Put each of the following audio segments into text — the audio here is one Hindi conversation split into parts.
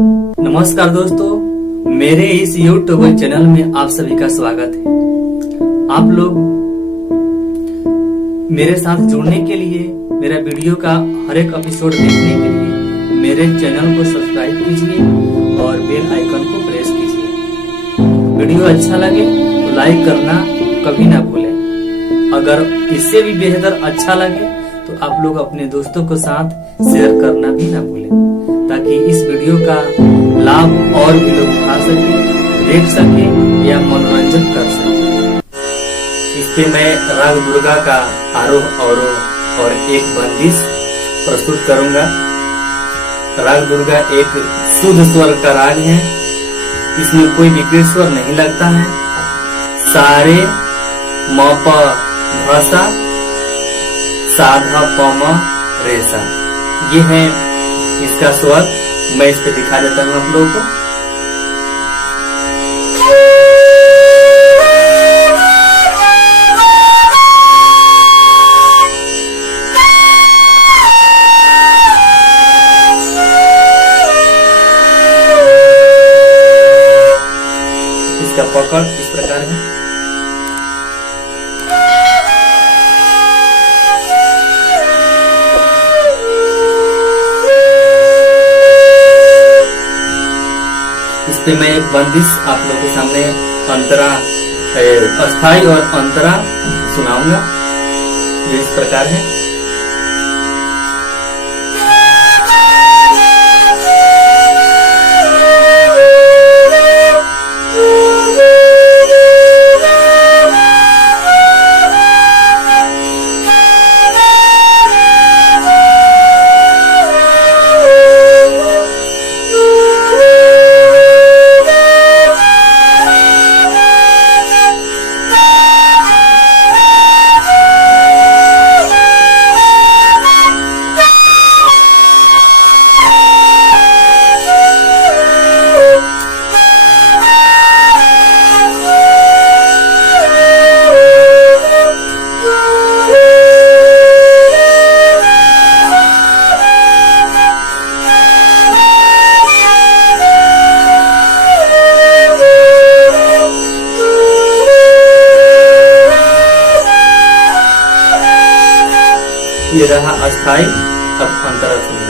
नमस्कार दोस्तों, मेरे इस YouTube चैनल में आप सभी का स्वागत है। आप लोग मेरे साथ जुड़ने के लिए, मेरा वीडियो का हर एक एपिसोड देखने के लिए मेरे चैनल को सब्सक्राइब कीजिए और बेल आइकन को प्रेस कीजिए। वीडियो अच्छा लगे तो लाइक करना कभी ना भूलें। अगर इससे भी बेहतर अच्छा लगे तो आप लोग अपने दोस्तों के साथ शेयर करना भी ना भूलें, ताकि इस वीडियो का लाभ और भी लोग उठा सके, देख सके या मनोरंजन कर सके। इस पे मैं राग दुर्गा का आरोह अवरोह और एक बंदिश प्रस्तुत करूंगा। राग दुर्गा एक शुद्ध स्वर का राग है, इसमें कोई विकृत स्वर नहीं लगता है। सारे म प ध सा, सा ध प म रे सा, ये है इसका स्वर। मैं इस पे दिखा देता हूँ आप लोगों को। इसका पकड़ इस प्रकार है। इस पे मैं एक बंदिश आप लोगों के सामने अंतरा, अस्थाई और अंतरा सुनाऊंगा, जो इस प्रकार है। ये रहा अस्थाई। अब अंतरा सुनिए।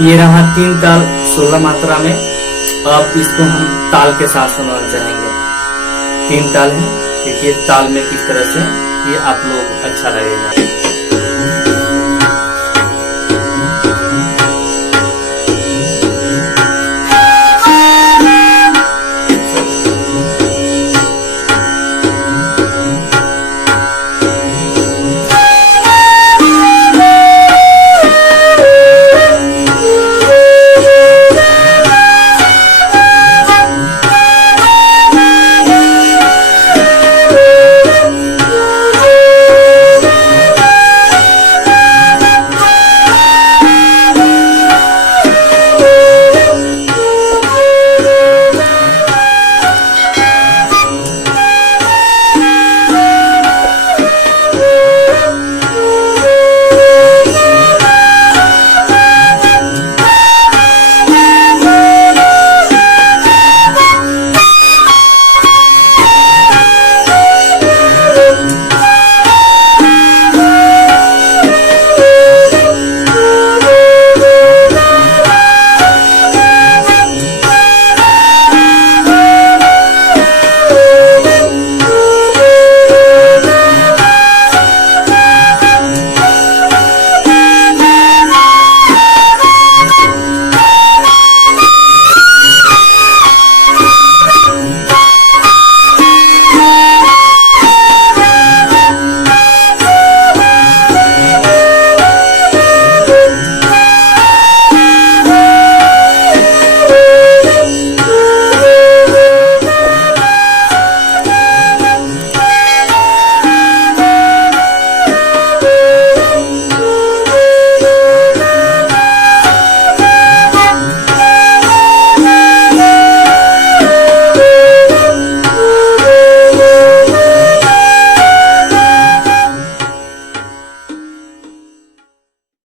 ये रहा 3 ताल 16 मात्रा में। अब इसको हम ताल के साथ सुनना चाहेंगे। 3 ताल है, देखिए ताल में किस तरह से ये आप लोग अच्छा लगेगा।